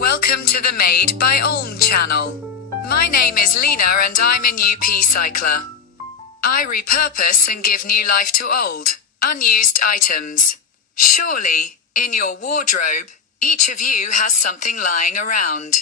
Welcome to the Made by Olm channel. My name is Lena and I'm a new upcycler. I repurpose and give new life to old, unused items. Surely, in your wardrobe, each of you has something lying around,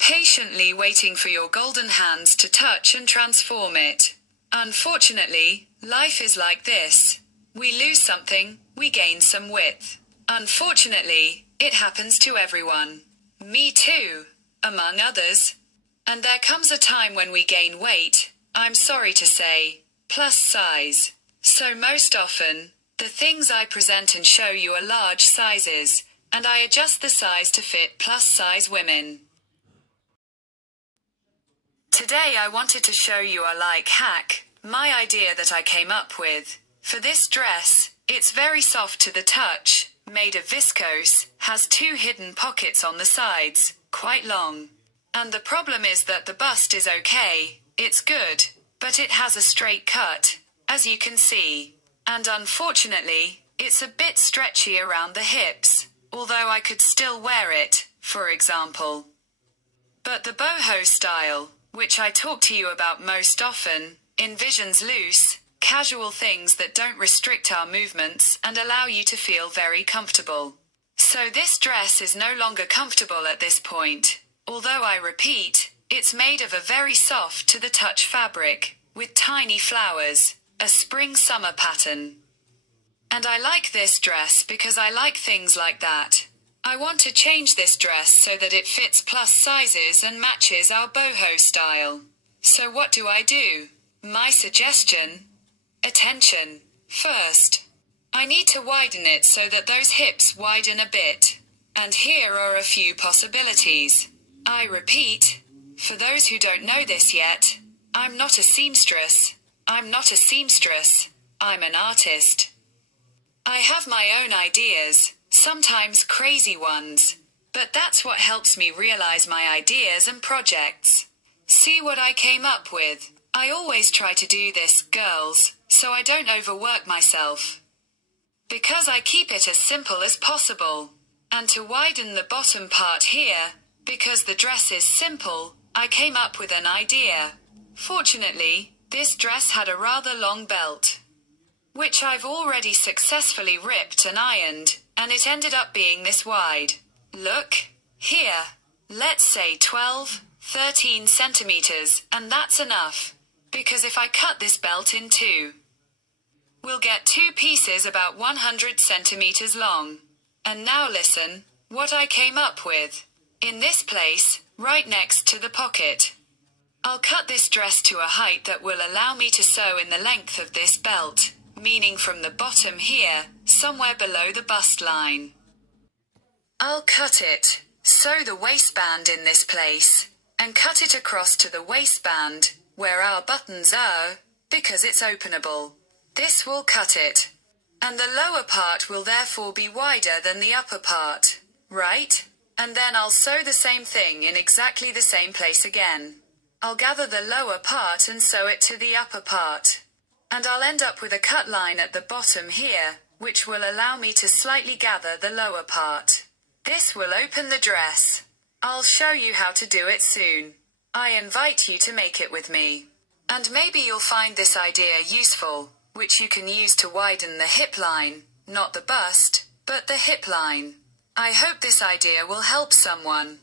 patiently waiting for your golden hands to touch and transform it. Unfortunately, life is like this. We lose something, we gain some width. Unfortunately, it happens to everyone. Me too, among others. And there comes a time when we gain weight, I'm sorry to say, plus size. So most often, the things I present and show you are large sizes, and I adjust the size to fit plus size women. Today I wanted to show you a like hack, my idea that I came up with. For this dress, it's very soft to the touch, made of viscose, has 2 hidden pockets on the sides, quite long. And the problem is that the bust is okay, it's good, but it has a straight cut, as you can see. And unfortunately, it's a bit stretchy around the hips, although I could still wear it, for example. But the boho style, which I talk to you about most often, envisions loose, casual things that don't restrict our movements and allow you to feel very comfortable. So this dress is no longer comfortable at this point, although I repeat, it's made of a very soft to the touch fabric, with tiny flowers, a spring-summer pattern. And I like this dress because I like things like that. I want to change this dress so that it fits plus sizes and matches our boho style. So what do I do? My suggestion? Attention. First, I need to widen it so that those hips widen a bit. And here are a few possibilities. I repeat, for those who don't know this yet, I'm not a seamstress. I'm not a seamstress. I'm an artist. I have my own ideas, sometimes crazy ones, but that's what helps me realize my ideas and projects. See what I came up with? I always try to do this, girls, so I don't overwork myself. Because I keep it as simple as possible. And to widen the bottom part here, because the dress is simple, I came up with an idea. Fortunately, this dress had a rather long belt, which I've already successfully ripped and ironed, and it ended up being this wide. Look, here. Let's say 12, 13 centimeters, and that's enough. Because if I cut this belt in 2, we'll get 2 pieces about 100 centimeters long. And now listen, what I came up with. In this place, right next to the pocket. I'll cut this dress to a height that will allow me to sew in the length of this belt, meaning from the bottom here, somewhere below the bust line. I'll cut it, sew the waistband in this place, and cut it across to the waistband, where our buttons are, because it's openable. This will cut it. And the lower part will therefore be wider than the upper part, right? And then I'll sew the same thing in exactly the same place again. I'll gather the lower part and sew it to the upper part. And I'll end up with a cut line at the bottom here, which will allow me to slightly gather the lower part. This will open the dress. I'll show you how to do it soon. I invite you to make it with me. And maybe you'll find this idea useful, which you can use to widen the hip line, not the bust, but the hip line. I hope this idea will help someone.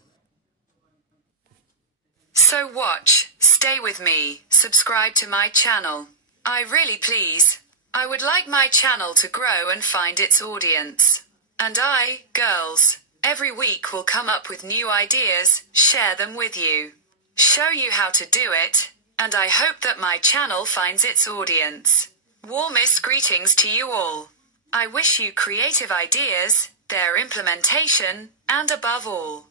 So watch, stay with me, subscribe to my channel. I really please. I would like my channel to grow and find its audience. And I, girls, every week will come up with new ideas, share them with you, show you how to do it, and I hope that my channel finds its audience. Warmest greetings to you all. I wish you creative ideas, their implementation, and above all,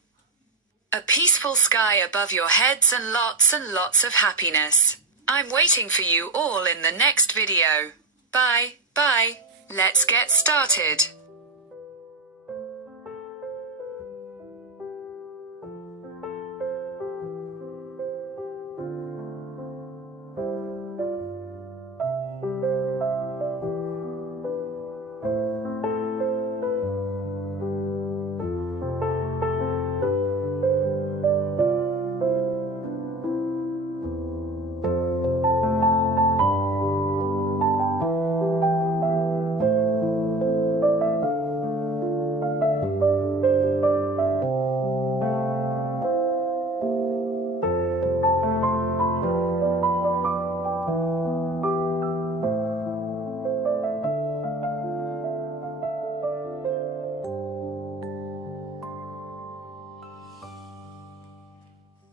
a peaceful sky above your heads and lots of happiness. I'm waiting for you all in the next video. Bye, bye. Let's get started.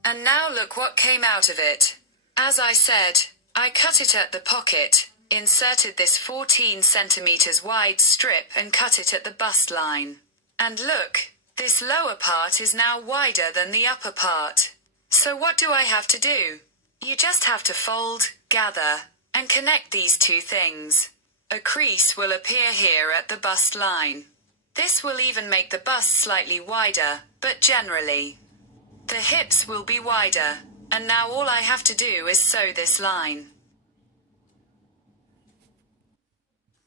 And now look what came out of it. As I said, I cut it at the pocket, inserted this 14 centimeters wide strip and cut it at the bust line. And look, this lower part is now wider than the upper part. So what do I have to do? You just have to fold, gather, and connect these two things. A crease will appear here at the bust line. This will even make the bust slightly wider, but generally, the hips will be wider, and now all I have to do is sew this line.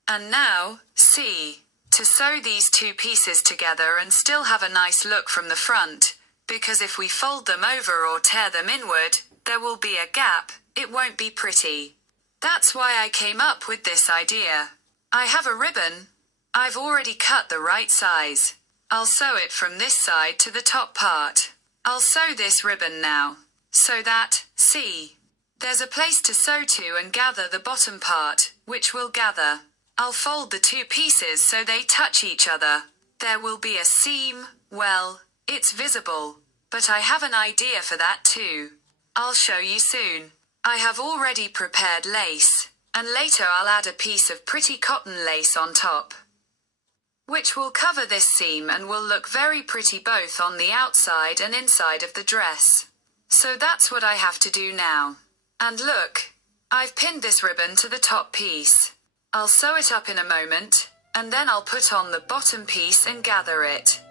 And now, see, to sew these two pieces together and still have a nice look from the front, because if we fold them over or tear them inward, there will be a gap, it won't be pretty. That's why I came up with this idea. I have a ribbon. I've already cut the right size. I'll sew it from this side to the top part. I'll sew this ribbon now, so that, see, there's a place to sew to and gather the bottom part, which will gather. I'll fold the two pieces so they touch each other. There will be a seam, well, it's visible, but I have an idea for that too. I'll show you soon. I have already prepared lace, and later I'll add a piece of pretty cotton lace on top, which will cover this seam and will look very pretty both on the outside and inside of the dress. So that's what I have to do now. And look, I've pinned this ribbon to the top piece. I'll sew it up in a moment, and then I'll put on the bottom piece and gather it.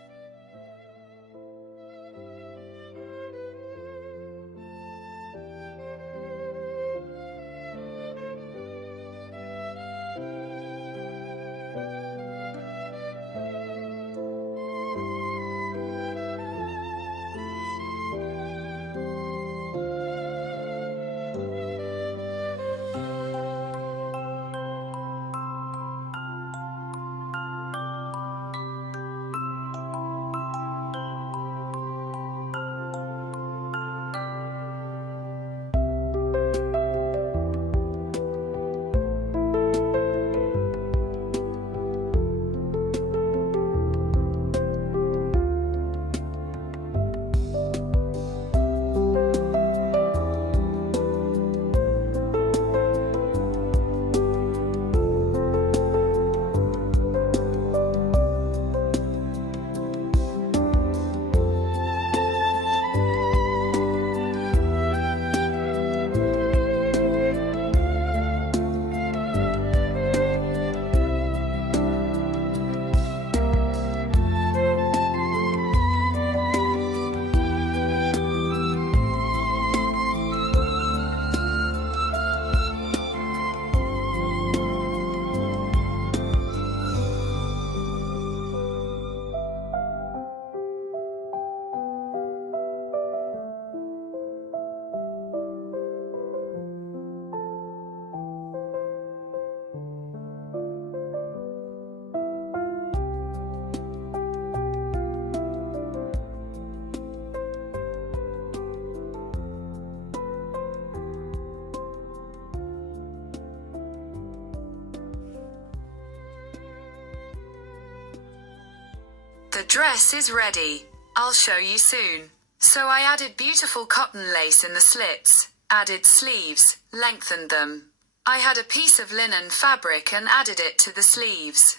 The dress is ready. I'll show you soon. So I added beautiful cotton lace in the slits, added sleeves, lengthened them. I had a piece of linen fabric and added it to the sleeves.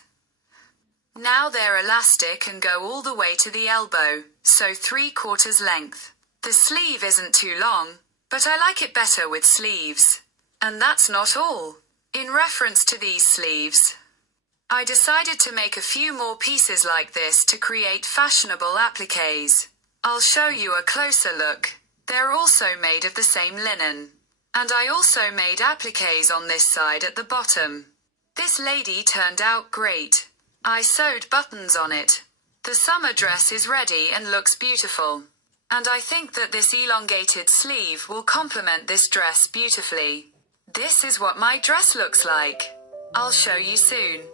Now they're elastic and go all the way to the elbow, so 3/4 length. The sleeve isn't too long, but I like it better with sleeves. And that's not all. In reference to these sleeves, I decided to make a few more pieces like this to create fashionable appliques. I'll show you a closer look. They're also made of the same linen. And I also made appliques on this side at the bottom. This lady turned out great. I sewed buttons on it. The summer dress is ready and looks beautiful. And I think that this elongated sleeve will complement this dress beautifully. This is what my dress looks like. I'll show you soon.